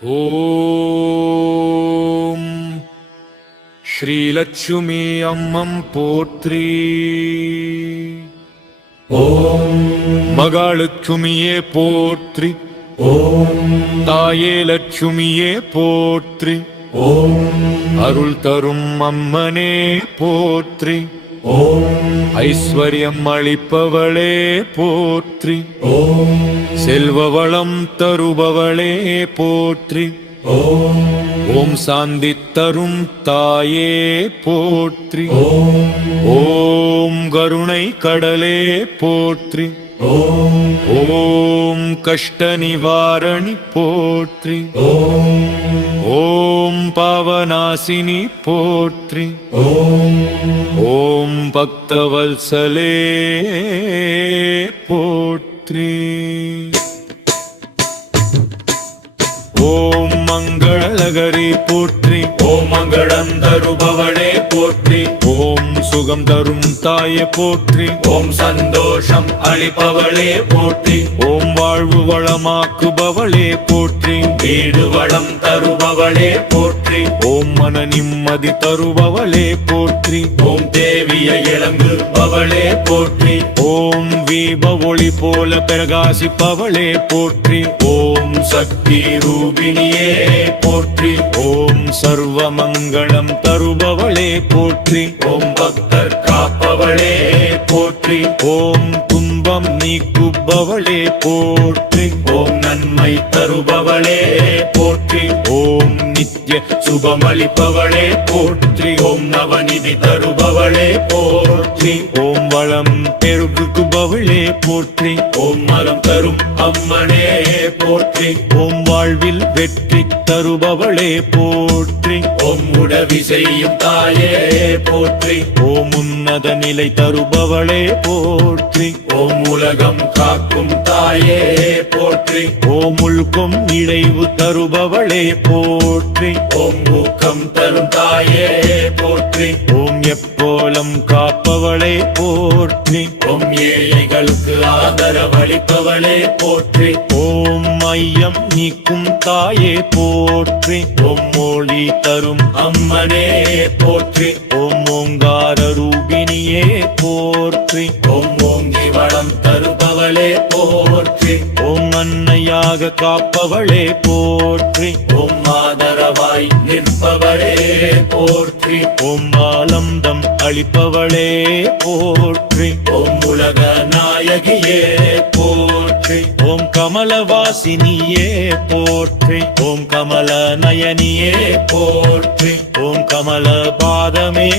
ஓம் ஸ்ரீலட்சுமி அம்மம் போற்றி. ஓம் மகாலட்சுமியே போற்றி. ஓம் தாயே லட்சுமியே போற்றி. ஓம் அருள் தரும் அம்மனே போற்றி. ஓம் ஐஸ்வர்யம் அளிப்பவளே போற்றி. ஓம் செல்வ வளம் தருபவளே போற்றி. ஓம் ஓம் சாந்தி தரும் தாயே போற்றி. ஓம் ஓம் கருணை கடலே போற்றி. ஓம் ஓம் கஷ்ட நிவாரணி போற்றி. ஓம் ஓம் பாவநாசினி போற்றி. ஓம் ஓம் பக்தவத்சலே போற்றி. ஓம் மங்களகரி போற்றி. ஓம் மங்களம் தருபவளே போற்றி. ஓம் சுகம் தரும் தாயே போற்றி. ஓம் சந்தோஷம் அளிப்பவளே போற்றி. ஓம் வாழ்வு வளமாக்குபவளே போற்றி. வீடு வளம் தருபவளே போற்றி. ஓம் மன நிம்மதி தருபவளே போற்றி. ஓம் தேவிய இளங்குபவளே போற்றி. ஓம் தீப ஒளி போல பிரகாசிப்பவளே போற்றி. ஓம் சக்தி ரூபிணியே போற்றி. ஓம் சர்வ மங்களம் தருபவளே போற்றி. ஓம் பக்தர் காப்பவளே போற்றி. ஓம் துன்பம் நீக்குபவளே போற்றி. ஓம் நன்மை தருபவளே போற்றி. ஓம் நித்ய சுபமளிப்பவளே போற்றி. ஓம் நவநிதி தருபவளே போற்றி. ஓம் வளம் பெருகுபவளே போற்றி. ஓம் மரம் தரும் அம்மனே போற்றி. ஓம் வாழ்வில் வெற்றி தருபவளே போற்றி. ஓம் உதவி செய்யும் தாயே போற்றி. ஓம் உன்னத நிலை தருபவளே போற்றி. ஓம் உலகம் காக்கும் தாயே போற்றி. ஓம் உள்கும் இழைவு தருபவளே போற்றி. ஓம் ஊக்கம் தரும் தாயே போற்றி. ஓம் எப்போலம் காப்பவளே போற்றி. ஓம் ஏழைகளுக்கு ஆதரவளிப்பவளே போற்றி. ஓம் மையம் நீக்கும் தாயே போற்றி. ஓம் மொழி தரும் அம்மனே போற்றி. ஓம் ஓங்கார ரூபிணியே போற்றி. ஓம் ஓங்கி வளம் தருபவளே போற்றி. ஓம் அன்னையாக காப்பவளே போற்றி. ஓம் ஆதரவாய் நிற்பவளே போற்றி. ஓம் ஆலந்தம் அளிப்பவளே போற்றி. ஓம் உலக நாயகியே போற்றி. ஓம் கமலவாசினியே போற்றி. ஓம் கமல நயனியே போற்றி. ஓம் கமல பாதமே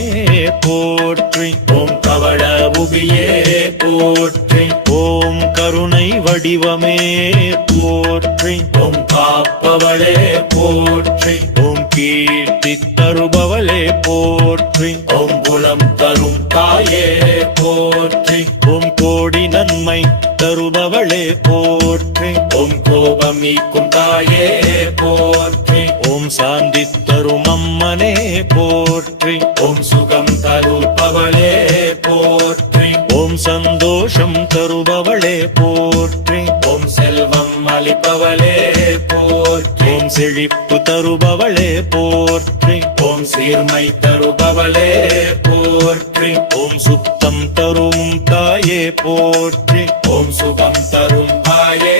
போற்றி. ஓம் கவள உபியே போற்றி. ஓம் கருணை வடிவமே போற்றி. ஓம் காப்பவளே போற்றி. ஓம் கீர்த்தி தருபவளே போற்றி. ஓம் குலம் தரும் தாயே போற்றி. ஓம் கோடி நன்மை தருபவளே போற்றி. ஓம் கோபம் நீக்கும் தாயே போற்றி. ஓம் சாந்தி தரும் அம்மனே போற்றி. ஓம் சுகம் தருபவளே போற்றி. ஓம் சந்தோஷம் தருபவளே போற்றி. ஓம் செல்வம் அளிப்பவளே போற்றி. ஓம் செழிப்பு தருபவளே போற்றி. ஓம் சீர்மை தருபவளே போற்றி. ஓம் சுத்தம் தரும் தாயே போற்றி. ஓம் சுகம் தரும் தாயே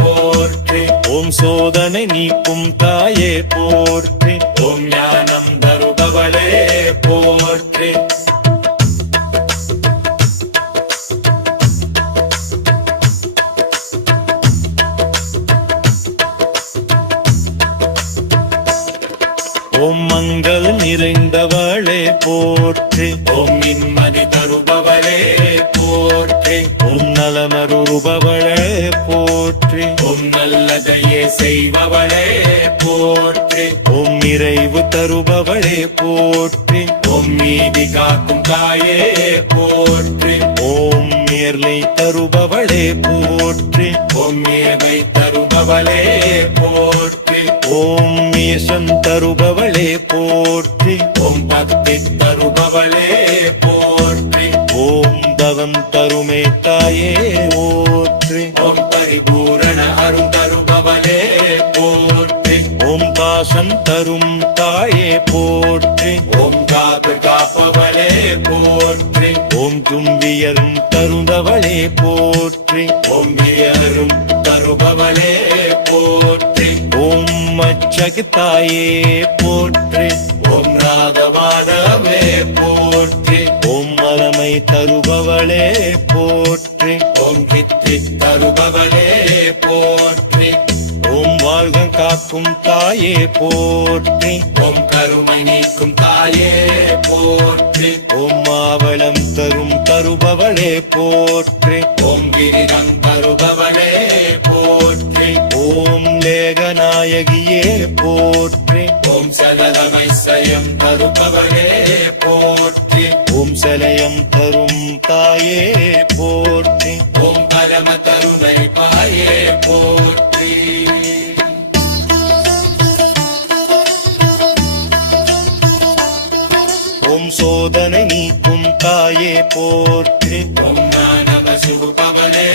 போற்றி. ஓம் சோதனை நீக்கும் தாயே போற்றி. ஓம் ஞானம் தருபவளே போற்றி. ஓம் மங்கள் நிறைந்தவளே போற்றி. ஓம் நிம்மதி தருபவளே போற்றி. ஓம் நலமருபவளே போற்றி. ஓம் நல்லதையே செய்பவளே போற்றி. ஓம் நிறைவு தருபவளே போற்றி. ஓம் நீதி காக்கும் தாயே போற்றி. ஓம் நேர்லை தருபவளே போற்றி. ஓம் ஏவை தருபவளே போற்றி. ஓம் மேஷம் தருபவளே போற்றி. ஓம் பக்தி தருபவளே போற்றி. ஓம் தவம் தருமே தாயே போற்றி. ஓம் பரிபூரண அருள் தருபவளே போற்றி. சந்தோஷம் தரும் தாயே போற்றி. ஓம் காப்பு காப்பவளே போற்றி. ஓம் தும்பியரும் தருந்தவளே போற்றி. ஓம் வியரும் தருபவளே போற்றி. ஓம் மச்சகு தாயே போற்றி. ஓம் ராகமாதவே போற்றி. ஓம் மலமை தருபவளே போற்றி. ஓம் கித்தி தருபவளே போற்றி. ஓம் வாழ்கம் காக்கும் தாயே போற்றி. ஓம் கருமை நீக்கும் தாயே போற்றி. ஓம் மாவளம் தரும் தருபவளே போற்றி. ஓம் கிரிதம் தருபவளே போற்றி. ஓம் லேகநாயகியே போற்றி. ஓம் சகலமைசயம் தருபவளே போற்றி. ஓம் சலயம் தரும் தாயே போற்றி. ஓம் பரம தருணை பாயே போற்றி. ஓம் சோதனை நீக்கும் தாயே போற்றி. ஓம் ஞானம சுபவளே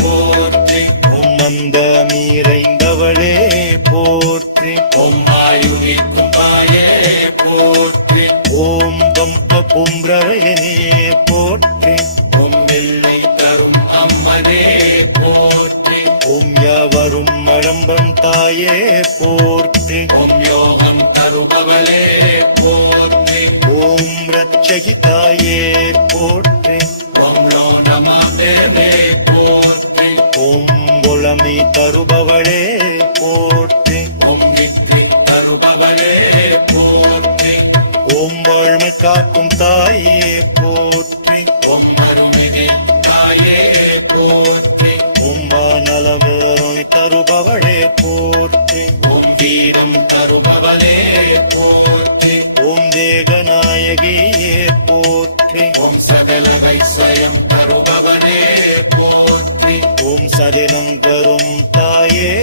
போற்றி. ஓம் மந்த மீறைந்தவளே போற்றி. ஓம் வாயு நீக்கும் பாயே போற்றி. ஓம் கம்ப பும்பிரவே போற்றி. ஓம் வெள்ளை தரும் அம்மனே போற்றி. ஓம் யாவரும் மழம்பம் தாயே போற்றி. ஓம் யோகம் தருபவளே போற்றி. ஓம் ரட்சகி தாயே போற்றி. ஓம் லோனமாதேவே போற்றி. ஓம் குளமி தருபவளே போற்றி. ஓம் விக்ரி தருபவளே போற்றி. ஓம் வாழ்மை காக்கும் தாயே போற்றி. ஓம் அருமிகை தாயே போற்றி. ஓம் வானலவேரோய் தருபவளே போற்றி. ஓம் வீரம் தருபவளே போற்றி. ஓம் தேகநாயகியே போற்றி. ஓம் சகலகை ஸ்வயம் தருபவனே போற்றி. ஓம் சதினம் தரும் தாயே